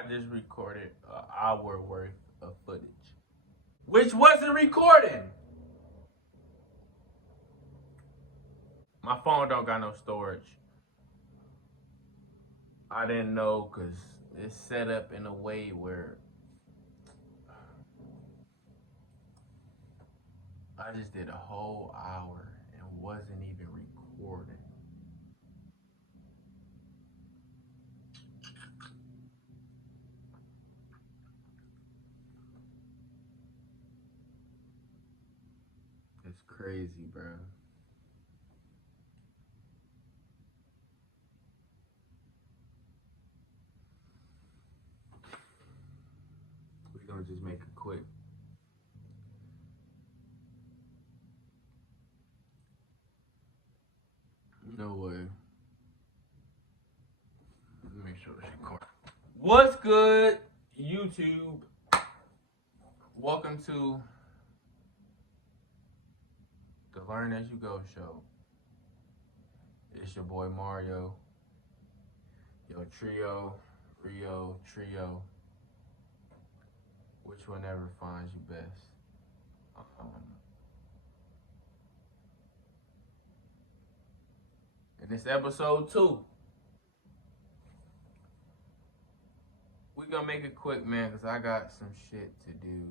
I just recorded an hour worth of footage, which wasn't recording. My phone don't got no storage. I didn't know because it's set up in a way where I just did a whole hour and wasn't even recording. It's crazy, bro. We're gonna just make it quick. No way. Let me make sure it's recording. What's good, YouTube? Welcome to the Learn As You Go show. It's your boy Mario, your trio, Rio, trio, which one ever finds you best. And it's episode 2. We gonna make it quick, man, because I got some shit to do.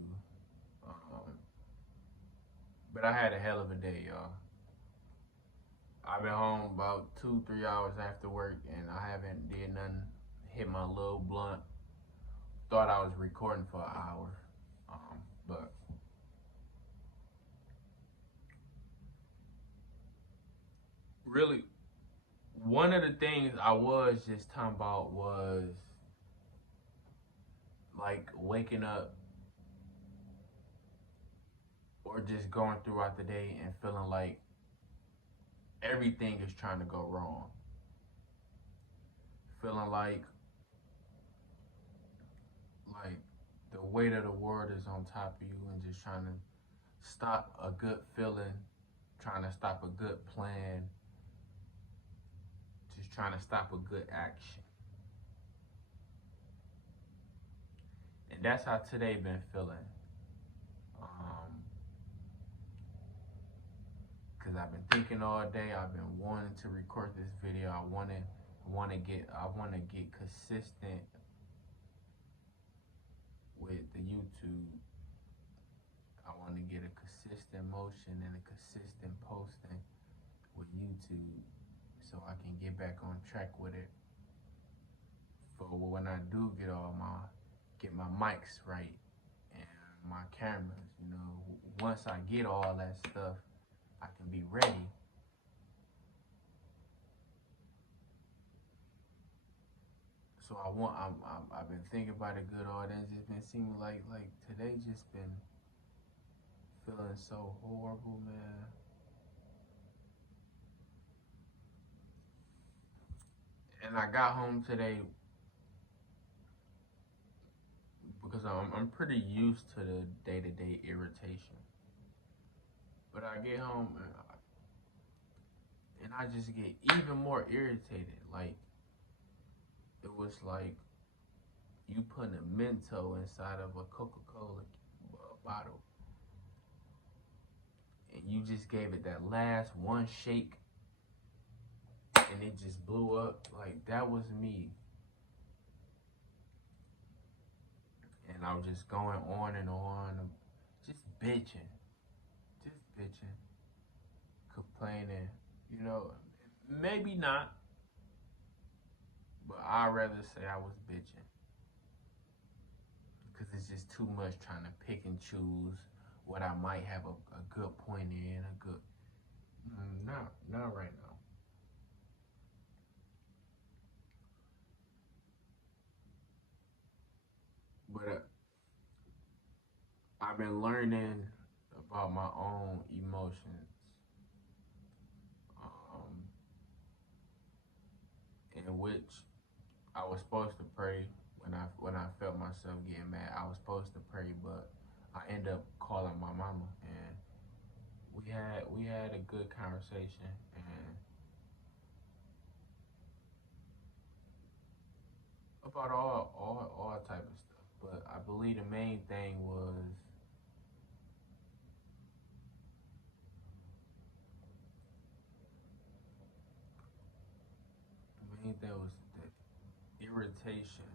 But I had a hell of a day, y'all. I've been home about 2-3 hours after work, and I haven't did nothing. Hit my little blunt. Thought I was recording for an hour, but really, one of the things I was just talking about was like waking up or just going throughout the day and feeling like everything is trying to go wrong. Feeling like the weight of the world is on top of you and just trying to stop a good feeling, trying to stop a good plan, just trying to stop a good action. And that's how today been feeling. Cause I've been thinking all day. I've been wanting to record this video. I want to get consistent with the YouTube. I want to get a consistent motion and a consistent posting with YouTube, so I can get back on track with it. For when I do get my mics right and my cameras, once I get all that stuff, I can be ready. So I've been thinking about it good all day. It's just been seeming like today just been feeling so horrible, man. And I got home today because I'm pretty used to the day-to-day irritation. But I get home and I just get even more irritated. Like, it was like you putting a Mento inside of a Coca-Cola bottle. And you just gave it that last one shake and it just blew up. Like, that was me. And I was just going on and on, just bitching, complaining, maybe not, but I'd rather say I was bitching. Because it's just too much trying to pick and choose what I might have a good point in, not right now. But I've been learning about my own emotions, in which I was supposed to pray when I felt myself getting mad. I was supposed to pray, but I ended up calling my mama, and we had a good conversation, and about all believe the main thing was the irritation.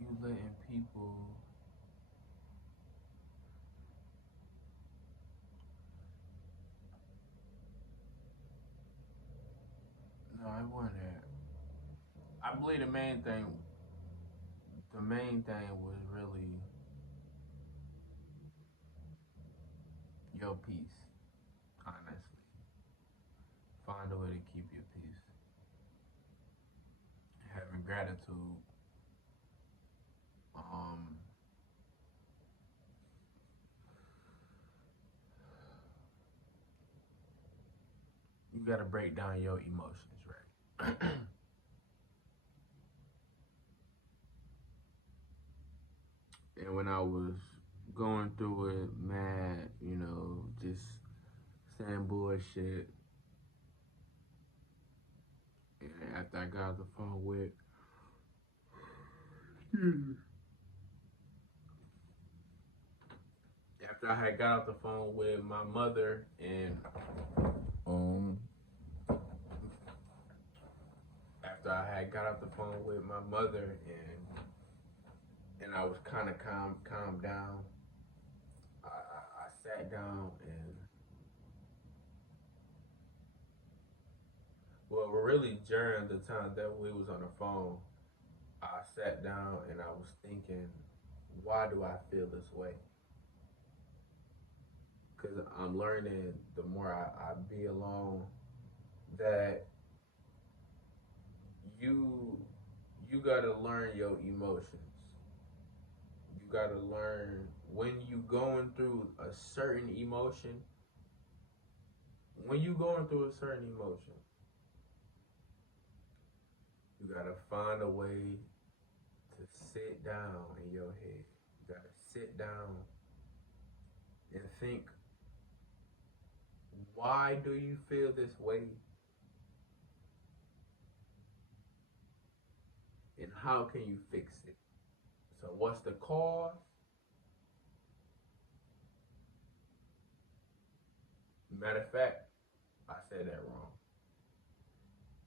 You letting people. No, I wasn't that. I believe the main thing. The main thing was really your peace. Honestly, find a way to keep your peace. Having gratitude. Um, you gotta break down your emotions, right? And when I was going through it, mad, just saying bullshit, and after I got off the phone with, after I had got off the phone with my mother, and after I had got off the phone with my mother, and I was kind of calmed down, I sat down and, well, really during the time that we was on the phone, I sat down and I was thinking, why do I feel this way? Because I'm learning the more I be alone that you gotta learn your emotions. You gotta learn when you going through a certain emotion. When you going through a certain emotion, you gotta find a way to sit down in your head. You gotta sit down and think, why do you feel this way? And how can you fix it? So what's the cause? Matter of fact, I said that wrong.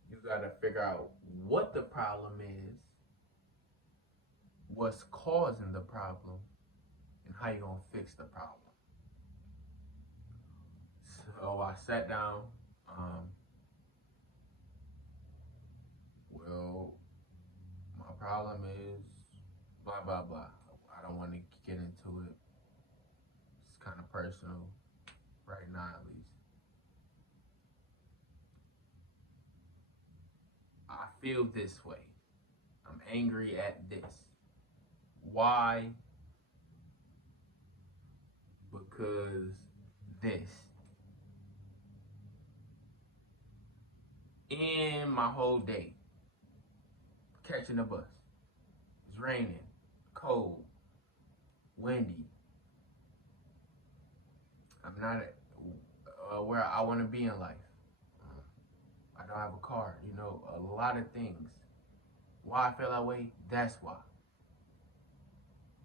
You gotta figure out what the problem is, what's causing the problem, and how you gonna fix the problem. So I sat down. Well, my problem is blah blah blah. I don't want to get into it. It's kind of personal right now, at least. I feel this way. I'm angry at this. Why? Because this. In my whole day, catching the bus. It's raining, cold, windy. I'm not where I want to be in life. I don't have a car. A lot of things. Why I feel that way? That's why.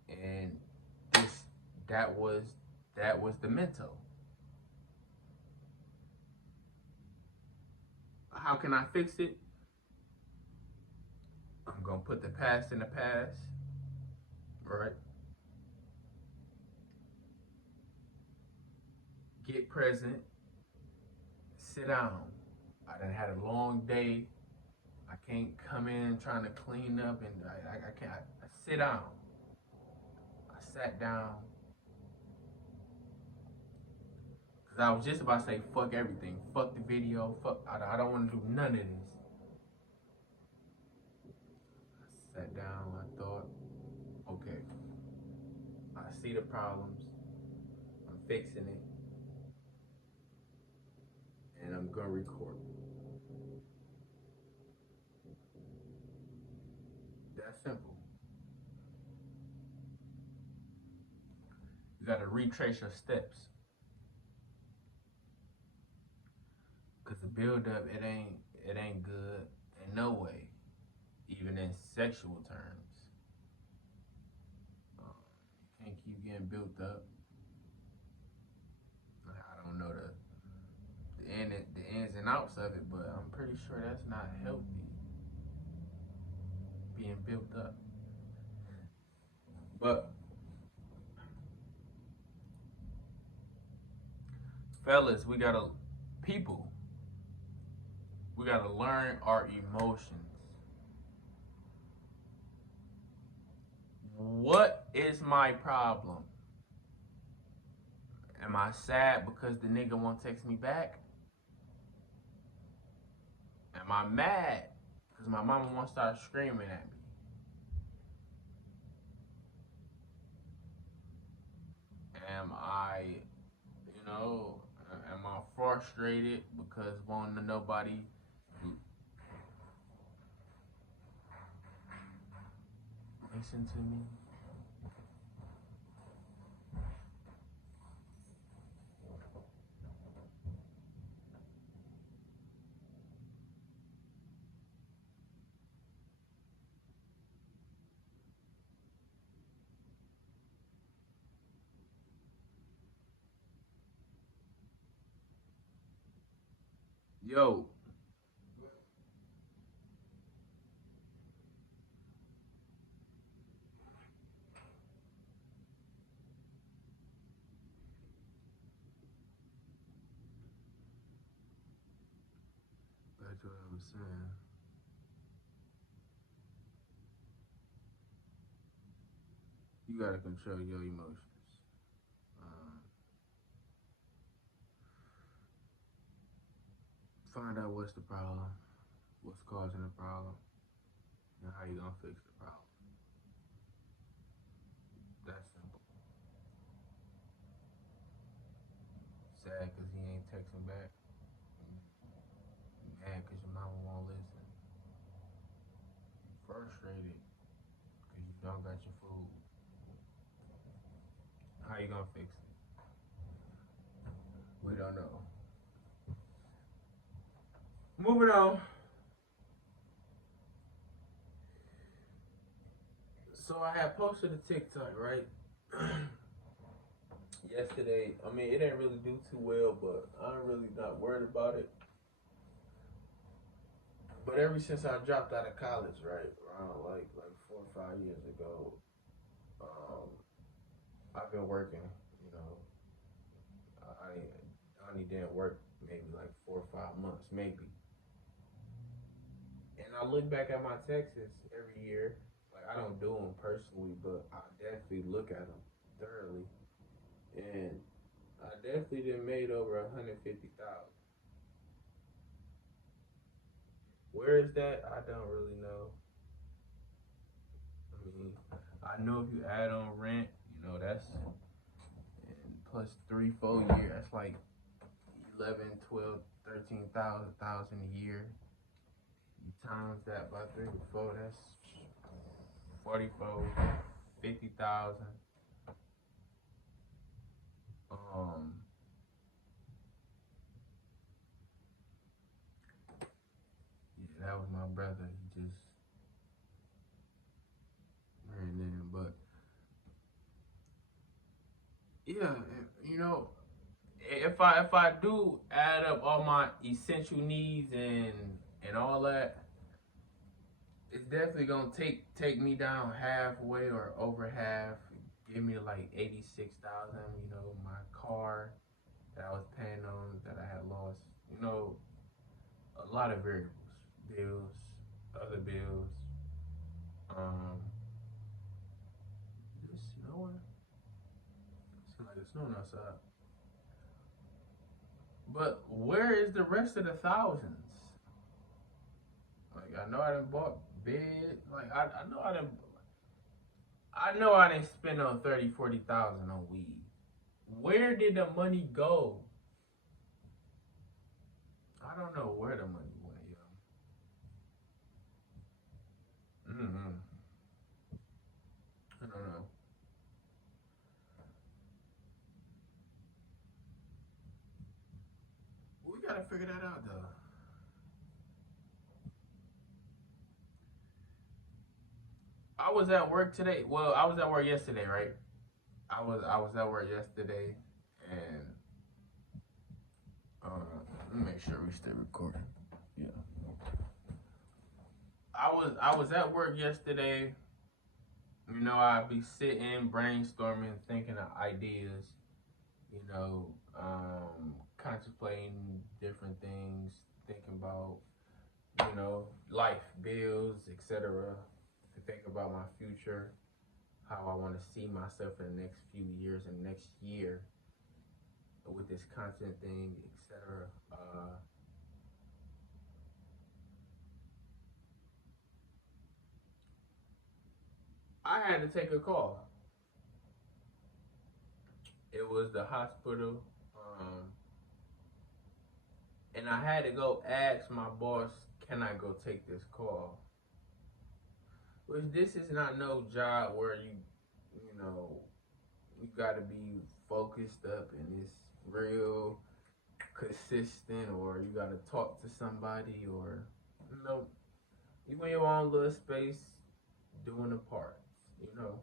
And that was the mental. How can I fix it? I'm gonna put the past in the past, right? Get present, sit down. I done had a long day. I can't come in trying to clean up, and I can't. I sit down. I sat down because I was just about to say fuck everything, fuck the video, fuck. I don't want to do none of this. I sat down. I thought, okay, I see the problems. I'm fixing it, and I'm gonna record. That's simple. You gotta retrace your steps. Cause the build up, it it ain't good in no way, even in sexual terms. You can't keep getting built up. I don't know the ins and outs of it, but I'm pretty sure that's not healthy. Being built up. But fellas, we gotta learn our emotions. What is my problem? Am I sad because the nigga won't text me back? Am I mad because my mama won't start screaming at me? Am I, am I frustrated because wanting nobody listen to me? Yo, back to what I was saying. You gotta control your emotions. Um, Find out what's the problem, what's causing the problem, and how you gonna fix the problem. That's simple. Sad because he ain't texting back. Mad because your mama won't listen. Frustrated because you don't got your food. How you gonna fix it? We don't know. Moving on. So I had posted a TikTok, right? Yesterday. I mean, it didn't really do too well, but I'm really not worried about it. But ever since I dropped out of college, right, around like 4 or 5 years ago, um, I've been working. You know, I only didn't work maybe like 4 or 5 months, maybe. And I look back at my taxes every year. Like I don't do them personally, but I definitely look at them thoroughly, and I definitely did made over 150,000. Where is that? I don't really know. I mean, I know if you add on rent, that's and plus 3, 4 years. That's like 11, 12, 13,000 a year. You times that by 3 to 4, that's 44, 50,000. Um, yeah, that was my brother. He just ran in, but yeah, if I do add up all my essential needs and all that, it's definitely gonna take me down halfway or over half. Give me like 86,000. My car that I was paying on that I had lost. A lot of variables, bills, other bills. Um, just snowing. Seems like it's snowing outside. But where is the rest of the thousands? Like I know I didn't bought bed. Like I know I didn't. I know I didn't spend on 30, 40,000 on weed. Where did the money go? I don't know where the money went, yo. I don't know. We gotta figure that out though. I was at work today. Well, I was at work yesterday, right? I was at work yesterday, and let me make sure we stay recording. Yeah. I was at work yesterday. You know, I'd be sitting, brainstorming, thinking of ideas. You know, contemplating different things, thinking about life, bills, etc. To think about my future, how I want to see myself in the next few years and next year with this content thing, etc. I had to take a call. It was the hospital, and I had to go ask my boss, "Can I go take this call?" Which this is not no job where you got to be focused up and it's real consistent, or you got to talk to somebody, or you in your own little space doing the parts, you know.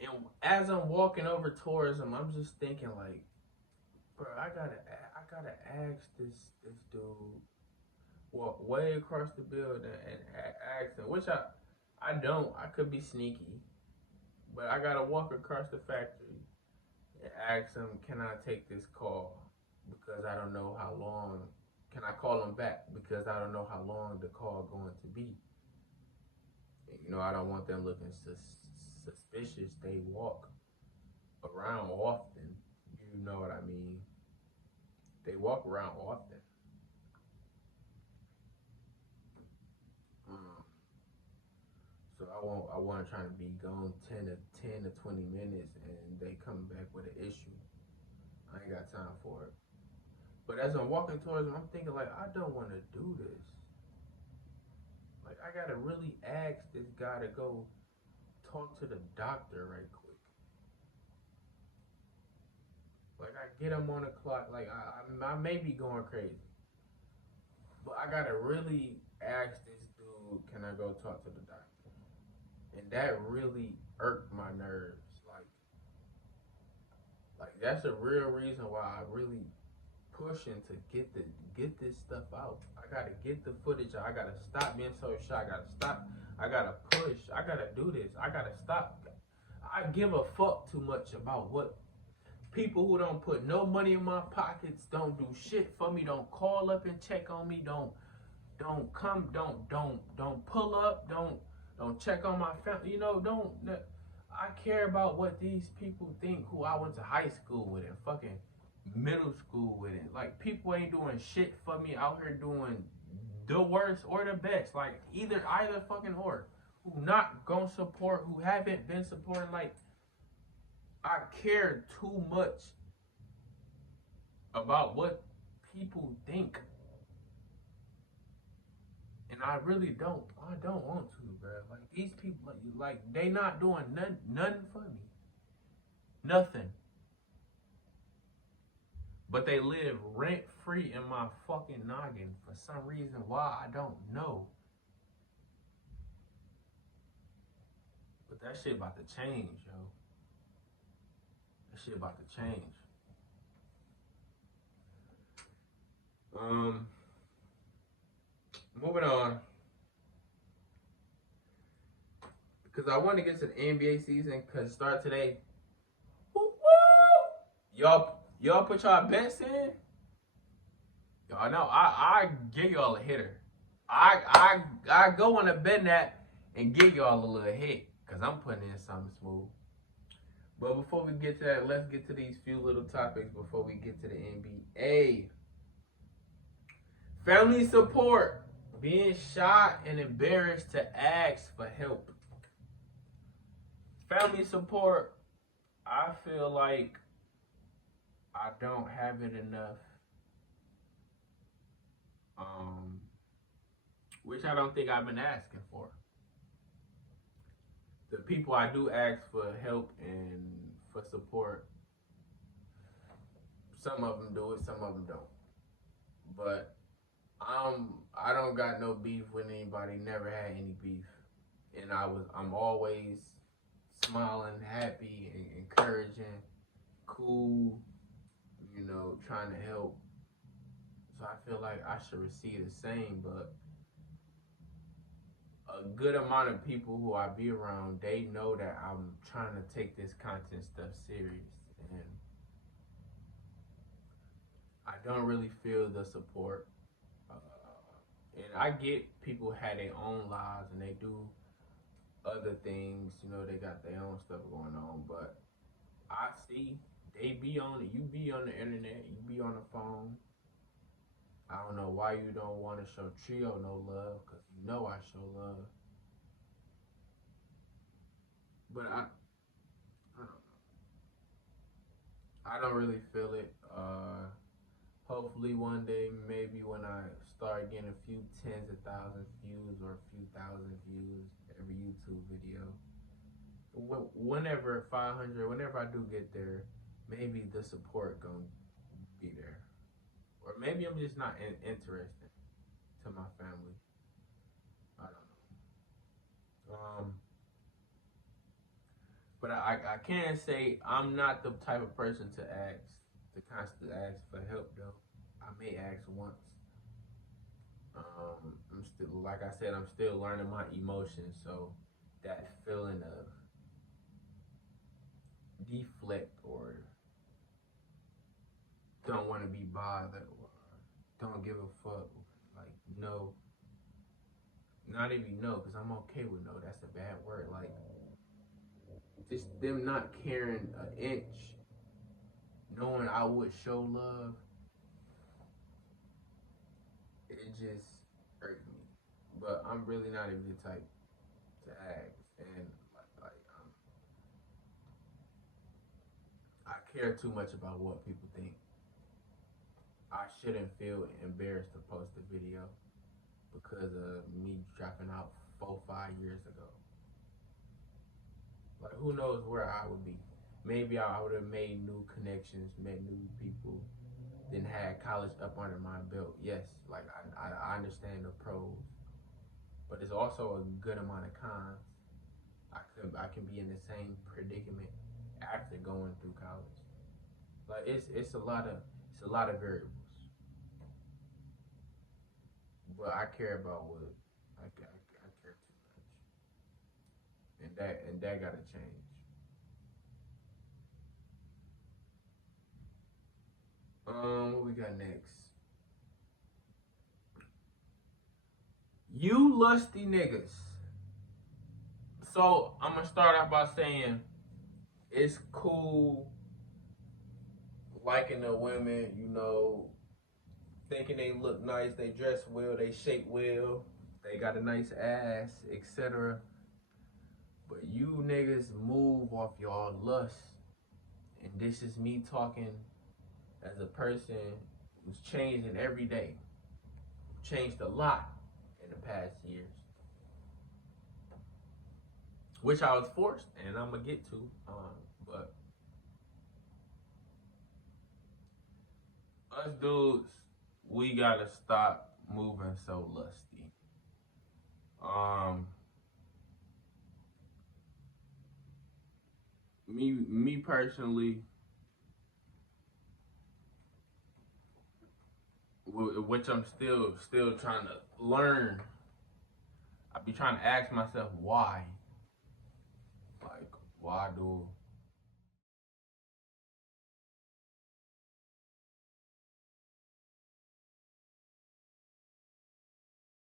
And as I'm walking over towards him, I'm just thinking like, bro, I gotta ask this dude, walk way across the building and ask him, which I don't. I could be sneaky, but I gotta walk across the factory and ask him, can I take this call? Because I don't know how long. Can I call him back? Because I don't know how long the call going to be. I don't want them looking suspicious. They walk around often. You know what I mean? They walk around often. So I want to try to be gone 10 to 20 minutes, and they come back with an issue. I ain't got time for it. But as I'm walking towards them, I'm thinking like, I don't want to do this. Like, I gotta really ask this guy to go talk to the doctor right quick. Like, I get him on the clock. Like, I may be going crazy, but I gotta really ask this dude, can I go talk to the doctor? And that really irked my nerves. Like that's a real reason why I really pushing to get this stuff out. I gotta get the footage. I gotta stop being so shy. I gotta stop. I gotta push. I gotta do this. I gotta stop. I give a fuck too much about what people who don't put no money in my pockets, don't do shit for me, don't call up and check on me, don't come, don't pull up, don't check on my family. Don't. I care about what these people think who I went to high school with and fucking middle school with it. Like, people ain't doing shit for me out here doing the worst or the best. Like, either fucking or. Who not gonna support, who haven't been supporting. Like, I care too much about what people think. And I really don't. I don't want to, bro. Like, these people, like they not doing nothing for me. Nothing. But they live rent free in my fucking noggin for some reason. Why, I don't know. But that shit about to change, yo. That shit about to change. Moving on. Because I want to get to the NBA season because it starts today. Woo-woo! Y'all put y'all bets in? Y'all know I give y'all a hitter. I go on a bet app and give y'all a little hit because I'm putting in something smooth. But before we get to that, let's get to these few little topics before we get to the NBA. Family support. Being shy and embarrassed to ask for help. Family support, I feel like I don't have it enough. Which I don't think I've been asking for. The people I do ask for help and for support, some of them do it, some of them don't. But I don't got no beef with anybody. Never had any beef, and I'm always smiling, happy, and encouraging, cool. You know, trying to help. So I feel like I should receive the same, but a good amount of people who I be around, they know that I'm trying to take this content stuff serious, and I don't really feel the support. Uh, and I get people have their own lives and they do other things. You know, they got their own stuff going on, but I see they be on it. You be on the internet. You be on the phone. I don't know why you don't want to show Trio no love, cause you know I show love. But I don't really feel it. Hopefully one day, maybe when I start getting a few tens of thousands views or a few thousand views every YouTube video, whenever 500, whenever I do get there, maybe the support gonna be there, or maybe I'm just not interested to my family. I don't know. But I can say I'm not the type of person to constantly ask for help though. I may ask once. I'm still, like I said, I'm still learning my emotions, so that feeling of deflect or don't want to be bothered or don't give a fuck, like no, not even no, because I'm okay with no. That's a bad word. Like just them not caring an inch, knowing I would show love, it just hurt me. But I'm really not even the type to ask, and I care too much about what people think. I shouldn't feel embarrassed to post a video because of me dropping out 4, 5 years ago. Like who knows where I would be? Maybe I would have made new connections, met new people, then had college up under my belt. Yes, like I understand the pros, but there's also a good amount of cons. I can be in the same predicament after going through college. Like it's a lot of variables, but I care about what I care too much, and that gotta change. What we got next? You lusty niggas. So I'm gonna start off by saying it's cool liking the women, you know, thinking they look nice, they dress well, they shape well, they got a nice ass, etc. But you niggas move off y'all lust. And this is me talking as a person who's changing every day. Changed a lot in the past years. Which I was forced, and I'm gonna get to. But us dudes, we gotta stop moving so lusty. Um, me personally, which I'm still trying to learn. I be trying to ask myself why. Like, why do